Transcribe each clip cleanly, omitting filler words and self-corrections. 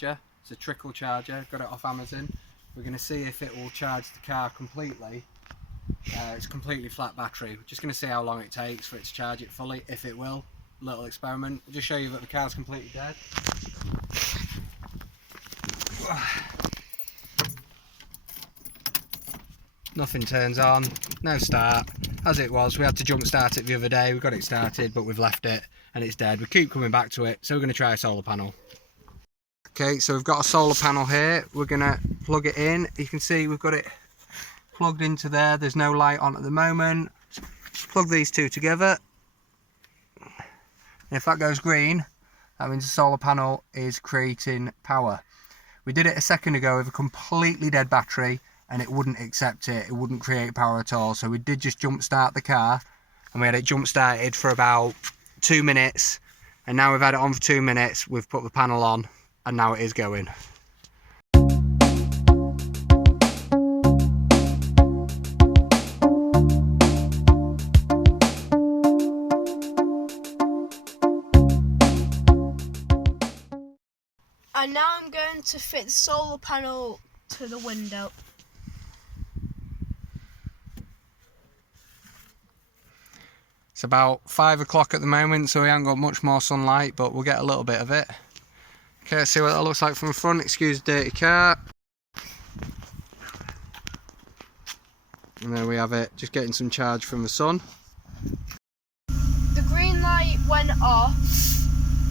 charger. It's a trickle charger, got it off Amazon. We're going to see if it will charge the car completely. It's completely flat battery. We're just going to see how long it takes for it to charge it fully, if it will. Little experiment. I'll just show you that the car's completely dead. Nothing turns on, no start. As it was, we had to jump start it the other day. We got it started, but we've left it and it's dead. We keep coming back to it, so we're going to try a solar panel. Okay, so we've got a solar panel here. We're going to plug it in. You can see we've got it plugged into there. There's no light on at the moment. Plug these two together. And if that goes green, that means the solar panel is creating power. We did it a second ago with a completely dead battery and it wouldn't accept it. It wouldn't create power at all. So we did just jump start the car and we had it jump started for about 2 minutes. And now we've had it on for 2 minutes. We've put the panel on and now it is going. And now I'm going to fit the solar panel to the window. It's about 5 o'clock at the moment, so we haven't got much more sunlight, but we'll get a little bit of it. Okay, let's see what that looks like from the front. Excuse the dirty car. And there we have it, just getting some charge from the sun. The green light went off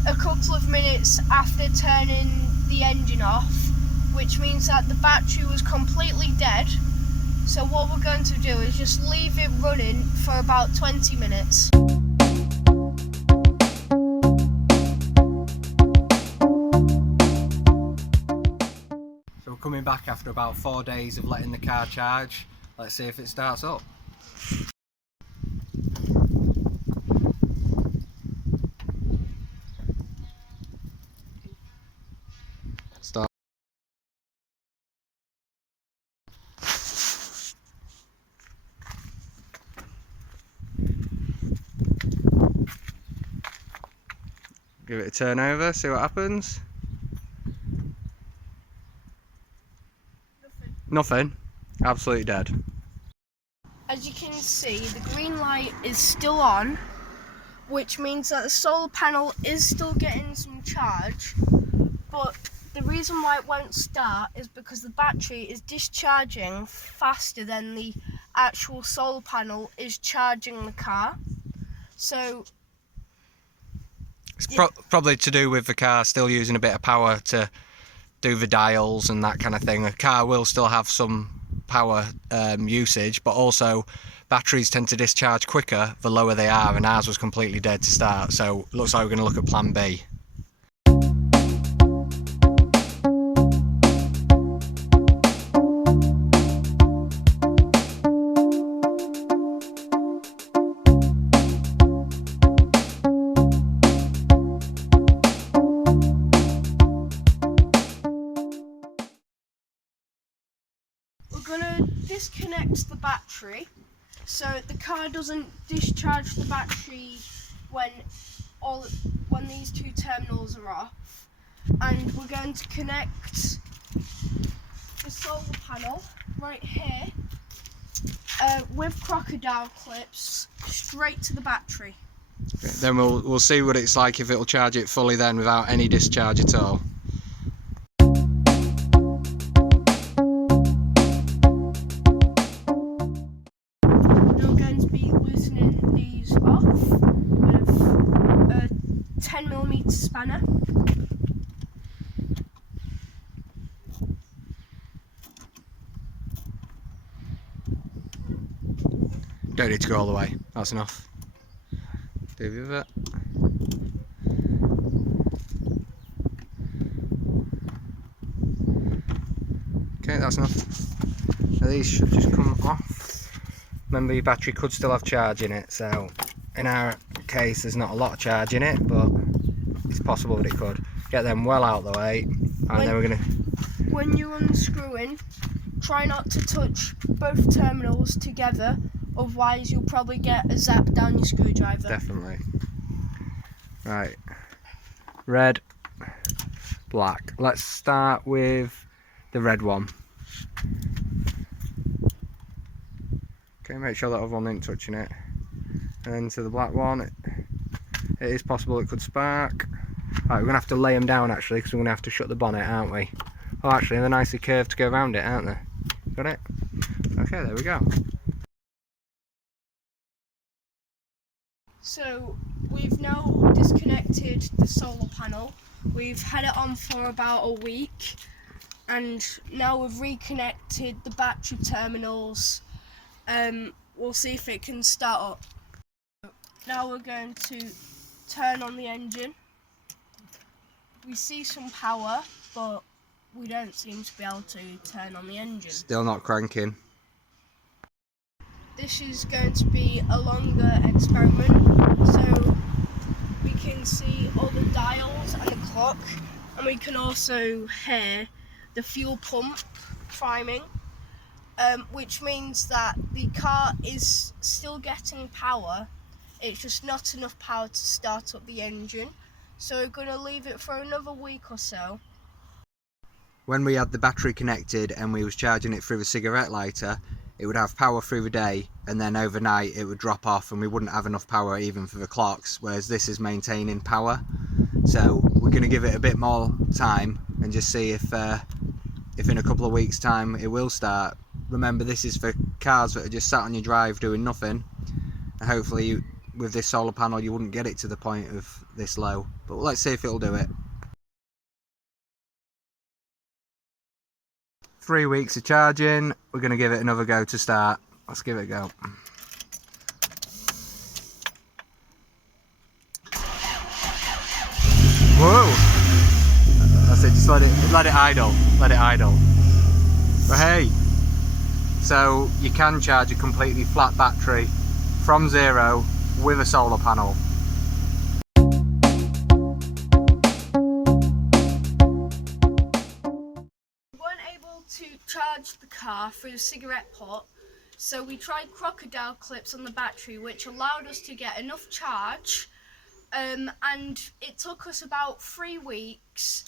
a couple of minutes after turning the engine off, which means that the battery was completely dead. So what we're going to do is just leave it running for about 20 minutes. So we're coming back after about 4 days of letting the car charge. Let's see if it starts up. Start. Give it a turn over, see what happens. Nothing. Absolutely dead. As you can see, the green light is still on, which means that the solar panel is still getting some charge, but the reason why it won't start is because the battery is discharging faster than the actual solar panel is charging the car. So it's probably to do with the car still using a bit of power to do the dials and that kind of thing. A car will still have some power usage, but also batteries tend to discharge quicker the lower they are, and ours was completely dead to start, so looks like we're going to look at plan B. we're going to disconnect the battery so the car doesn't discharge the battery when these two terminals are off, and we're going to connect the solar panel right here with crocodile clips straight to the battery. Okay, then we'll see what it's like if it'll charge it fully then without any discharge at all. Now we're going to be loosening these off with a 10mm spanner. Don't need to go all the way, that's enough. Do the other. Okay, that's enough. Now these should just come off. Remember, your battery could still have charge in it, so in our case there's not a lot of charge in it, but it's possible that it could. Get them well out of the way, and then we're going to... When you're unscrewing, try not to touch both terminals together, otherwise you'll probably get a zap down your screwdriver. Definitely. Right. Red, black. Let's start with the red one. Okay, make sure that other one isn't touching it. And then to the black one, it is possible it could spark. Right, we're going to have to lay them down actually, because we're going to have to shut the bonnet, aren't we? Oh, actually, they're nicely curved to go around it, aren't they? Got it? Okay, there we go. So we've now disconnected the solar panel. We've had it on for about a week, and now we've reconnected the battery terminals. We'll see if it can start up. Now we're going to turn on the engine. We see some power, but we don't seem to be able to turn on the engine. Still not cranking. This is going to be a longer experiment, so we can see all the dials and the clock, and we can also hear the fuel pump priming, which means that the car is still getting power. It's just not enough power to start up the engine, so we're going to leave it for another week or so. When we had the battery connected and we was charging it through a cigarette lighter, it would have power through the day, and then overnight it would drop off and we wouldn't have enough power even for the clocks, whereas this is maintaining power. So we're going to give it a bit more time and just see if in a couple of weeks time it will start. Remember, this is for cars that are just sat on your drive doing nothing, and hopefully with this solar panel you wouldn't get it to the point of this low, but let's see if it'll do it. 3 weeks of charging, we're going to give it another go to start. Let's give it a go. Whoa! That's it, just let it idle. Let it idle. But hey, so you can charge a completely flat battery from zero with a solar panel. To charge the car through the cigarette port, so we tried crocodile clips on the battery, which allowed us to get enough charge, and it took us about 3 weeks.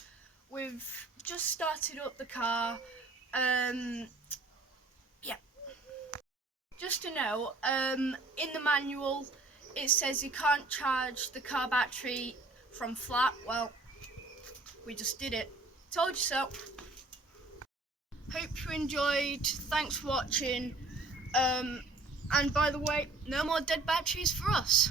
We've just started up the car. Yeah, just to know, in the manual it says you can't charge the car battery from flat. Well, we just did it. Told you so. Hope you enjoyed. Thanks for watching. And by the way, no more dead batteries for us.